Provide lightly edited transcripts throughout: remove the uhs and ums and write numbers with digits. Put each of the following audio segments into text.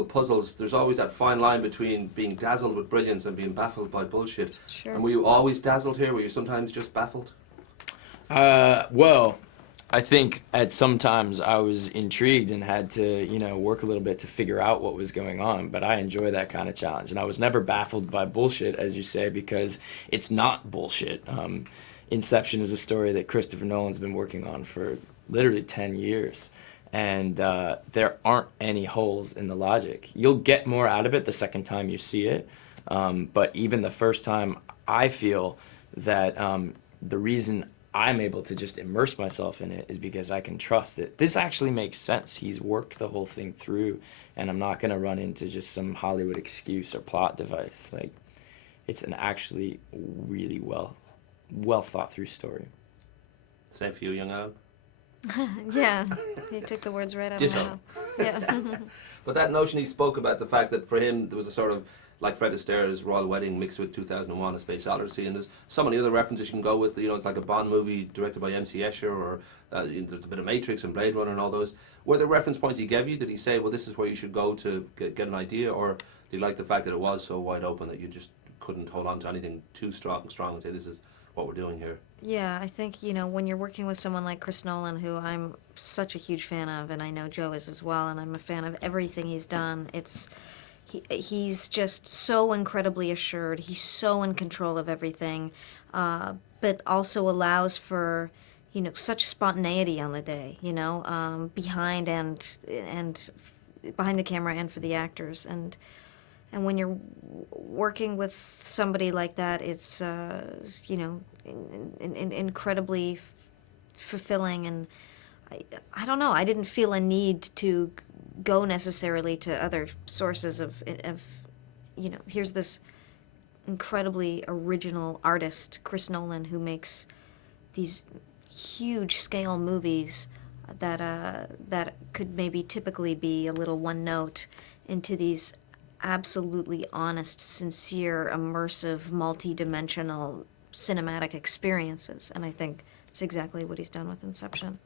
puzzles, there's always that fine line between being dazzled with brilliance and being baffled by bullshit. Sure. And were you always dazzled here? Were you sometimes just baffled? Well, I think at some times I was intrigued and had to, work a little bit to figure out what was going on. But I enjoy that kind of challenge. And I was never baffled by bullshit, as you say, because it's not bullshit. Inception is a story that Christopher Nolan's been working on for literally 10 years. And there aren't any holes in the logic. You'll get more out of it the second time you see it. But even the first time, I feel that the reason I'm able to just immerse myself in it is because I can trust that this actually makes sense. He's worked the whole thing through, and I'm not going to run into just some Hollywood excuse or plot device. Like, it's an actually really well thought through story. Same for you, young Ellen? Yeah, he took the words right out of my mouth. Yeah. But that notion he spoke about, the fact that for him there was a sort of like Fred Astaire's Royal Wedding mixed with 2001: A Space Odyssey, and there's so many other references you can go with. It's like a Bond movie directed by M.C. Escher, or there's a bit of Matrix and Blade Runner and all those. Were there reference points he gave you? Did he say, well, this is where you should go to get an idea, or did you like the fact that it was so wide open that you just couldn't hold on to anything too strong and say, this is what we're doing here? Yeah, I think, when you're working with someone like Chris Nolan, who I'm such a huge fan of, and I know Joe is as well, and I'm a fan of everything he's done, he's just so incredibly assured. He's so in control of everything, but also allows for, such spontaneity on the day, behind and behind the camera and for the actors. And when you're working with somebody like that, it's, incredibly fulfilling. And I don't know, I didn't feel a need to go necessarily to other sources of here's this incredibly original artist, Chris Nolan, who makes these huge scale movies that could maybe typically be a little one note, into these absolutely honest, sincere, immersive, multi-dimensional cinematic experiences. And I think it's exactly what he's done with Inception.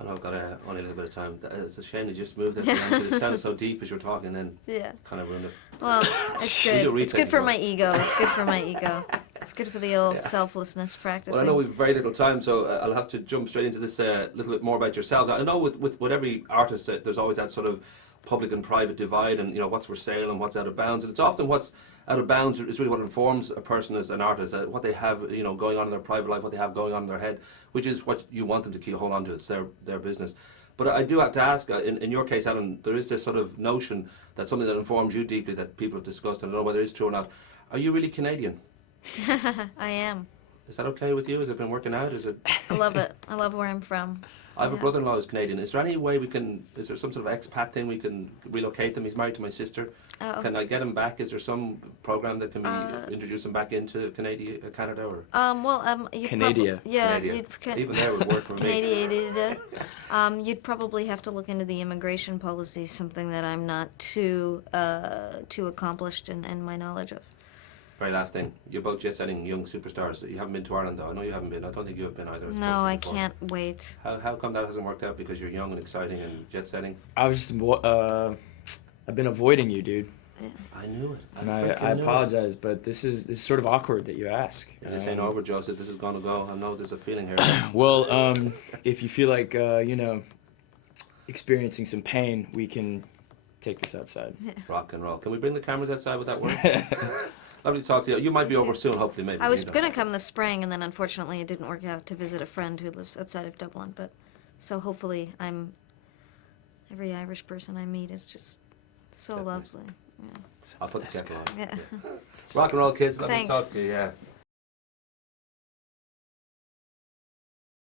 I know I've got only a little bit of time. It's a shame you just moved it. It sounded so deep as you were talking, then kind of ruined it. Well, it's good. It's good for my ego. It's good for my ego. It's good for the old selflessness practicing. Well, I know we've very little time, so I'll have to jump straight into this little bit more about yourselves. I know with every artist, there's always that sort of public and private divide, and what's for sale and what's out of bounds. And it's often what's out of bounds is really what informs a person as an artist, what they have going on in their private life, what they have going on in their head, which is what you want them to hold on to. It's their business. But I do have to ask, in your case, Ellen, there is this sort of notion that something that informs you deeply that people have discussed, and I don't know whether it's true or not. Are you really Canadian? I am. Is that okay with you? Has it been working out? Is it? I love it. I love where I'm from. I have a brother-in-law who's Canadian. Is there any way is there some sort of expat thing we can relocate them? He's married to my sister. Oh. Can I get him back? Is there some program that can be introduce him back into Canada? Or? Canada. Even there would work for me. You'd probably have to look into the immigration policy, something that I'm not too accomplished in my knowledge of. Very last thing, you're both jet-setting young superstars. You haven't been to Ireland, though. I know you haven't been. I don't think you have been either. No, I can't wait. How come that hasn't worked out? Because you're young and exciting and jet-setting? I was just, I've been avoiding you, dude. Yeah. I knew it. And I apologize, but this is sort of awkward that you ask. This ain't over, Joseph. This is going to go. I know there's a feeling here. Well, if you feel like, experiencing some pain, we can take this outside. Rock and roll. Can we bring the cameras outside? Would that work? Lovely to talk to you. You might be over soon, hopefully, maybe. I was going to come this spring, and then unfortunately it didn't work out to visit a friend who lives outside of Dublin. But so hopefully every Irish person I meet is just so lovely. Yeah. I'll put the kettle on. Yeah. Rock and roll, kids. Lovely to Thanks. talk to you, yeah.